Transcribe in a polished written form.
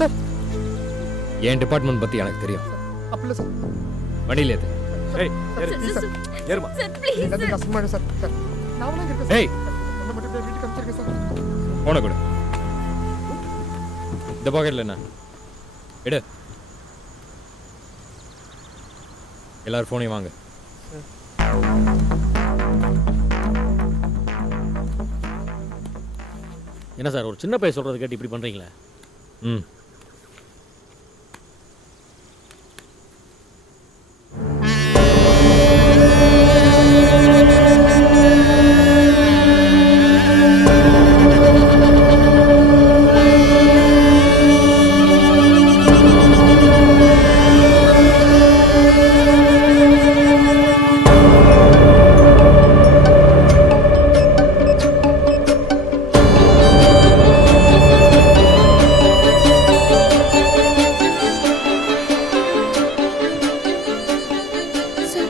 Sir என் department பற்றி எனக்கு தெரியும். அப்படி இல்லை சார். வண்டியில் ஏத்து. ஏய் ஏறு ப்ளீஸ் சார். ஏறுமா. எல்லாத்தையும் கஷ்டமாயிடும் சார். சார் நான் வேணா இருக்கேன் சார். ஏய் என்ன மட்டும் போய் வீட்டுக்கு அனுப்பிச்சிருக்கேன் சார். போன கொடு. இந்த பாக்கெட்டில் என்ன எடு. எல்லாரும் ஃபோனையும் வாங்க. என்ன சார் ஒரு சின்ன பையன் சொல்கிறது கேட்டு இப்படி பண்ணுறீங்களே? ம்